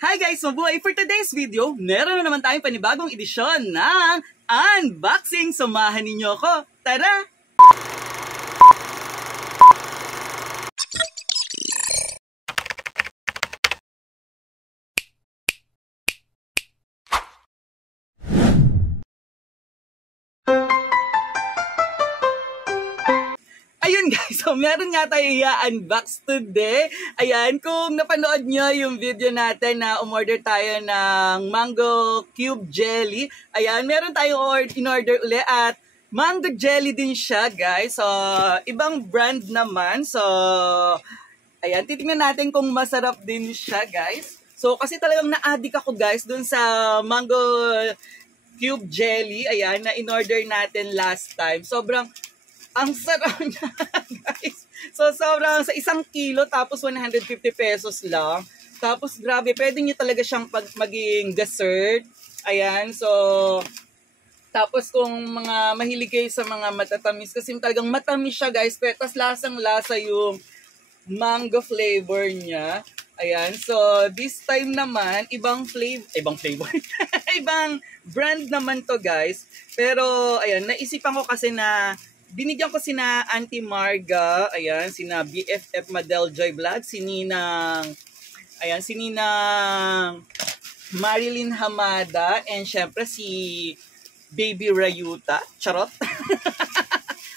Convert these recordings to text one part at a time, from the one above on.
Hi guys! Mabuhay! For today's video, meron na naman tayong panibagong edisyon ng unboxing. Samahan ninyo ko. Tara! Ayun guys, so meron nga tayo i-unbox today. Ayan, kung napanood nyo yung video natin na umorder tayo ng mango cube jelly. Ayan, meron tayong in-order uli at mango jelly din siya guys. So, ibang brand naman. So, ayan, titingnan natin kung masarap din siya guys. So, kasi talagang na-addict ako guys dun sa mango cube jelly. Ayan, na in-order natin last time. Sobrang ang sarap niya, guys. So, sobrang sa 1 kilo, tapos 150 pesos lang. Tapos, grabe, pwede nyo talaga siyang maging dessert. Ayan, so, tapos kung mga mahilig kayo sa mga matatamis, kasi talagang matamis siya, guys. Pero, tapos lasang-lasa yung mango flavor niya. Ayan, so, this time naman, ibang flavor, ibang brand naman to, guys. Pero, ayan, naisipan ko kasi na binigyan ko sina Auntie Marga, ayan, sina BFF Madel Joy Vlog, si Ninang Marilyn Hamada, and syempre si Baby Rayuta, charot.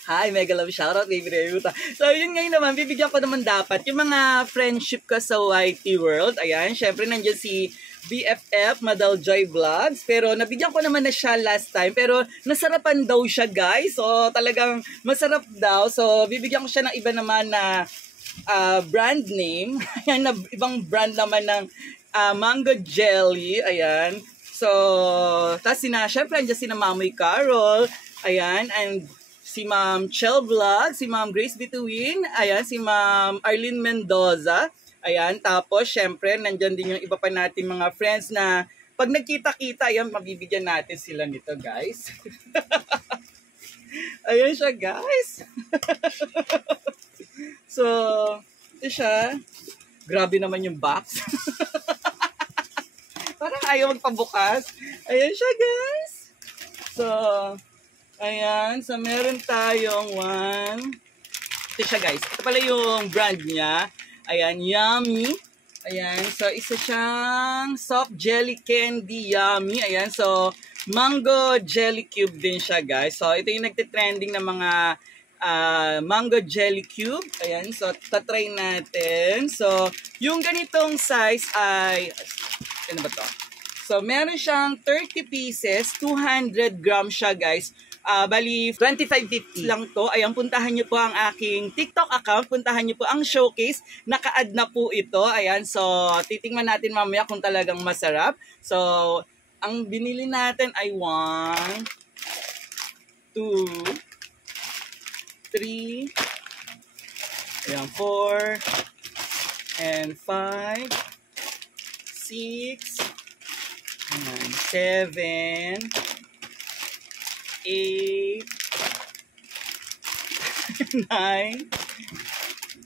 Hi, mega love shoutout, Baby Rayuta. So, yun ngayon naman, bibigyan ko naman dapat yung mga friendship ko sa YT World, ayan, syempre nandiyan si BFF Madel Joy Vlogs, pero nabigyan ko naman na siya last time, pero nasarapan daw siya guys, so talagang masarap daw, so bibigyan ko siya ng iba naman na brand name, ayan, na ibang brand naman ng mango jelly, ayan, so tas syempre andyan sina Mamoy Carol, ayan, and si Ma'am Chel Vlog, si Ma'am Grace Bituin, ayan, si Ma'am Arlene Mendoza. Ayan, tapos syempre nandyan din yung iba pa natin mga friends na pag nagkita-kita, ayan, mabibigyan natin sila nito guys. Ayan siya guys. So, ito siya. Grabe naman yung box. Parang ayaw magpabukas. Ayan siya guys. So, ayan. So, meron tayong one. Ito siya guys. Ito pala yung brand niya. Ayan, yummy. Ayan, so isa siyang soft jelly candy yummy. Ayan, so mango jelly cube din siya guys. So ito yung nagtitrending na mga mango jelly cube. Ayan, so tatry natin. So yung ganitong size ay, ano ba to? So meron siyang 30 pieces, 200 grams siya guys. Bali, 25.50 lang to. Ayan, puntahan nyo po ang aking TikTok account. Puntahan nyo po ang showcase. Naka-add na po ito. Ayan, so titingnan natin mamaya kung talagang masarap. So, ang binili natin ay 1, 2, 3, ayan, 4, and 5, 6, ayan, 7, 8, 9,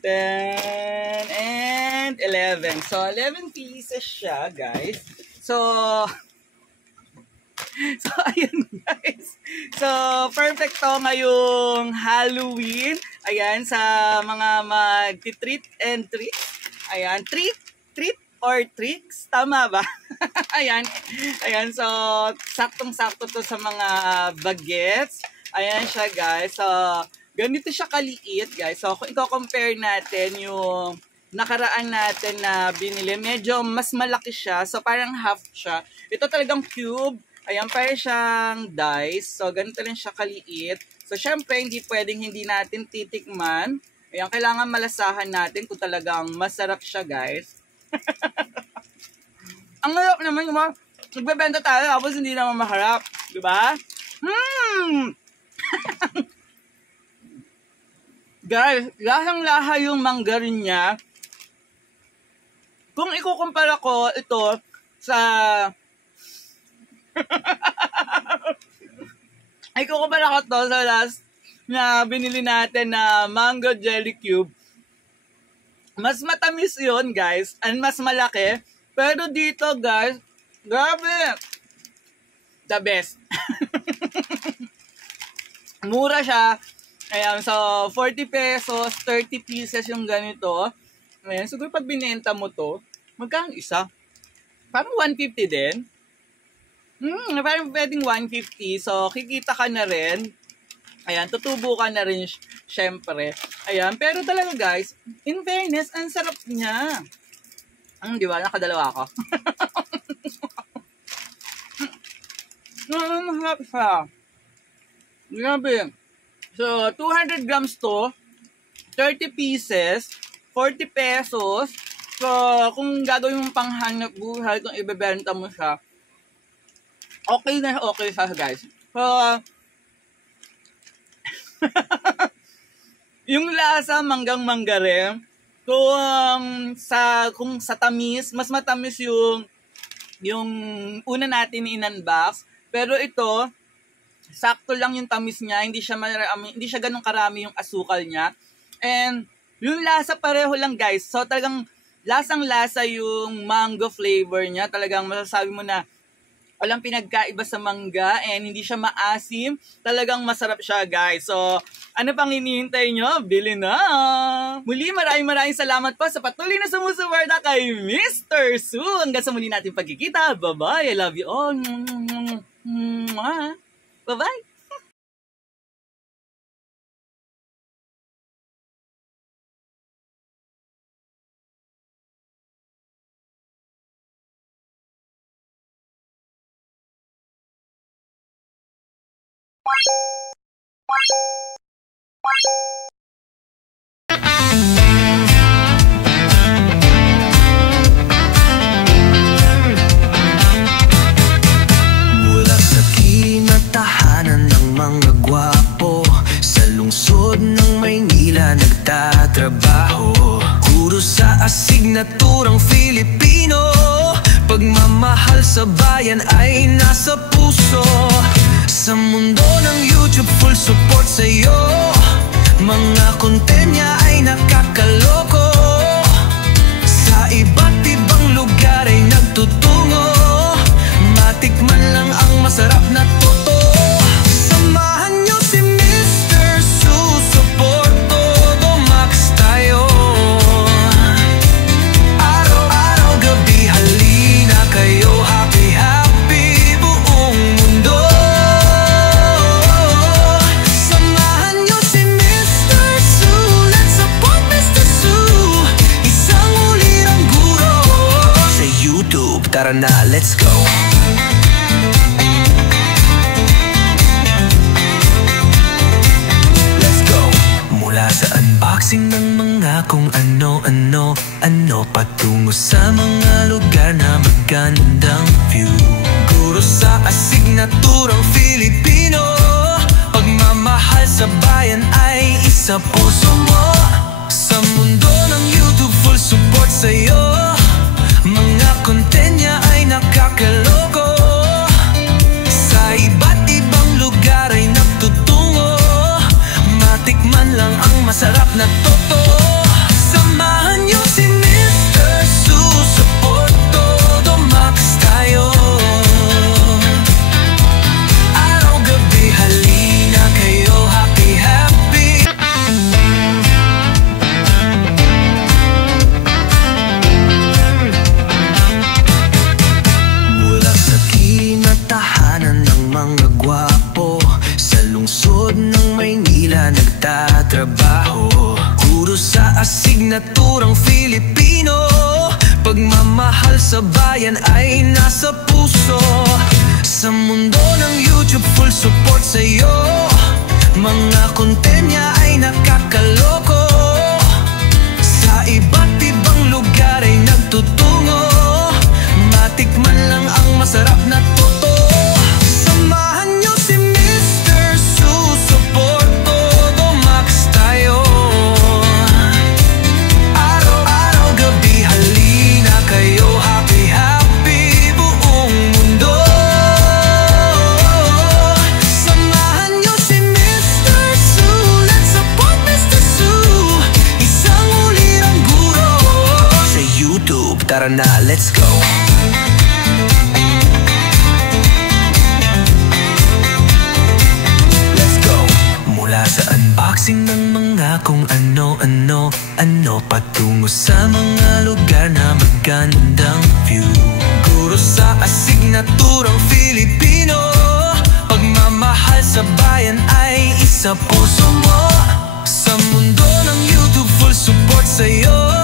10, and 11. So, 11 pieces siya, guys. So, ayun, guys. So, perfect to ngayong Halloween. Ayan, sa mga mag-treat and treat. Ayan, treat or tricks. Tama ba? Ayan. Ayan, so, saktong-sakto to sa mga bagets. Ayan siya, guys. So, ganito siya kaliit, guys. So, kung i-compare natin yung nakaraan natin na binili, medyo mas malaki siya. So, parang half siya. Ito talagang cube. Ayan, parang siyang dice. So, ganito rin siya kaliit. So, syempre, hindi pwedeng hindi natin titikman. Ayan, kailangan malasahan natin kung talagang masarap siya, guys. Ang harap naman yung mga nagbebenta tayo tapos hindi naman maharap. Diba? Guys, lasang-lasa yung manggarin niya. Kung ikukumpara ko ito sa ikukumpara ko to sa last na binili natin na mango jelly cube, mas matamis yun guys, and mas malaki. Pero dito guys, grabe! The best. Mura siya. Ayan, so 40 pesos, 30 pieces yung ganito. Ayan, siguro pag binenta mo to, magkano isa? Parang 150 din. Parang pwedeng 150. So, kikita ka na rin. Ayan, tutubo ka na rin syempre. Ayan, pero talaga guys, in fairness, ang sarap niya. Di ba? Nakadalawa ako. Masarap siya. Grabe. So, 200 grams to, 30 pieces, 40 pesos. So, kung gagawin mong panghanap buhay, kung ibebenta mo siya, okay na okay siya, guys. So, yung lasa, manggang-mangga rin. Kung sa tamis, mas matamis yung una natin in-unbox. Pero ito, sakto lang yung tamis niya, hindi siya ganun karami yung asukal niya. And yung lasa pareho lang guys. So talagang lasang-lasa yung mango flavor niya. Talagang masasabi mo na walang pinagkaiba sa mangga and hindi siya maasim. Talagang masarap siya guys. So ano pang hinihintay nyo? Bili na! Muli maraming salamat po sa patuloy na sumusuporta kay Mr. Su. Hanggang sa muli natin pagkikita. Bye-bye! I love you all! Bye-bye! Mula sa kinatahanan ng mga gwapo, sa lungsod ng Maynila nagtatrabaho. Guro sa asignaturang Filipino, pagmamahal sa bayan ay nasa puso. Sa mundo ng YouTube, full support sa'yo. Mga content niya ay nakakaloko. Sa iba't ibang lugar ay nagtutungo. Matikman lang ang masarap na totoo. Samahan niyo si Mr. Su, support todo max tayo. Araw-araw gabi halina kayo, happy happy buong mundo. Samahan niyo si Mr. Su, let's support Mr. Su. Isang ulirang guro sa YouTube, tara na, let's go. Mula sa unboxing ng mga kung ano-ano, patungo sa mga lugar na magandang view. Guro sa asignaturang Filipino, pagmamahal sa bayan ay isa puso mo. Sa mundo ng YouTube, full support sa'yo. Mga content niya ay nakakaloko. Sa iba't ibang lugar ay nagtutungo. Matikman lang ang masarap na totoo. Samahan niyo si Mr. Su, support todo max tayo. Araw-gabi halina kayo, happy happy. Mula sa kinatahanan ng mga gwapo, sa lungsod ng Maynila nagtatrabaho. Guro sa asignaturang Filipino, pagmamahal sa bayan ay nasa puso. Sa mundo ng YouTube, full support sa'yo. Mga content niya ay nakakaloko. Sa iba't ibang lugar ay nagtutungo. Matikman lang ang masarap na totoo. Samahan niyo si Mr. Su, support todo max tayo. Araw-araw gabi halina kayo, happy happy buong mundo. Samahan niyo si Mr. Su, let's support Mr. Su. Isang ulirang guro sa YouTube, tara let's go. Let's go. Mula sa unboxing ng mga kung ano-ano, patungo sa mga lugar na magandang view. Guro sa asignaturang Filipino, pagmamahal sa bayan ay isa puso mo. Sa mundo ng YouTube, full support sa'yo.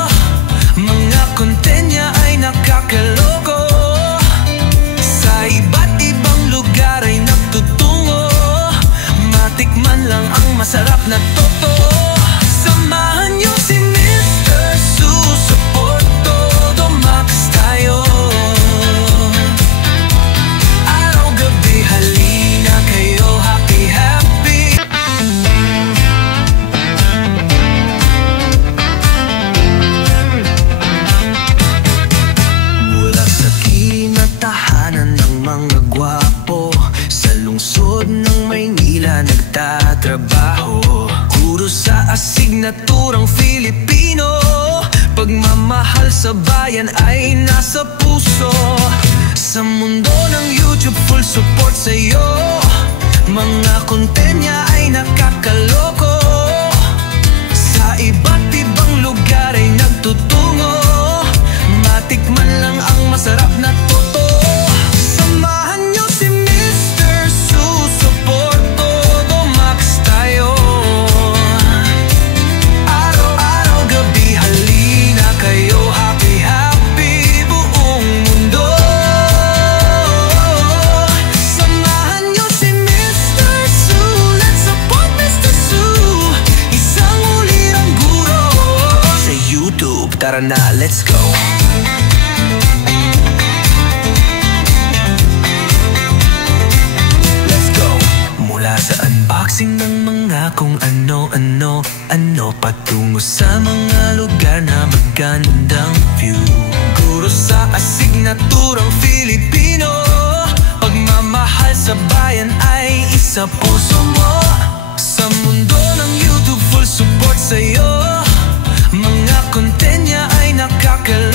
Mga content niya ay nakakaloko. Sa iba't ibang lugar ay nagtutungo. Matikman lang ang masarap na totoo. Samahan niyo si Mr. Support todo max tayo. Araw-gabi halina kayo, happy happy. Mula sa kinatahanan ng mga gwapo, sa lungsod ng Maynila nagtatrabaho. Guro sa asignaturang Filipino, pagmamahal sa bayan ay nasa puso. Sa mundo ng YouTube, full support sa'yo. Mga content niya ay nakakaloko. Sa iba't ibang lugar ay nagtutungo. Matikman lang ang masarap na totoo. Samahan niyo si Mr. Support todo max tayo. Araw-araw gabi halina kayo, happy happy buong mundo. Samahan niyo si Mr. Let's support Mr. Isang ulirang guro sa YouTube, tara na, let's go. Mula sa unboxing ng mga kung ano-ano, patungo sa mga lugar na magandang view. Guro sa asignaturang Filipino, pagmamahal sa bayan ay isa puso mo. Sa mundo ng YouTube, full support sa'yo. Mga content niya ay nakakaloko.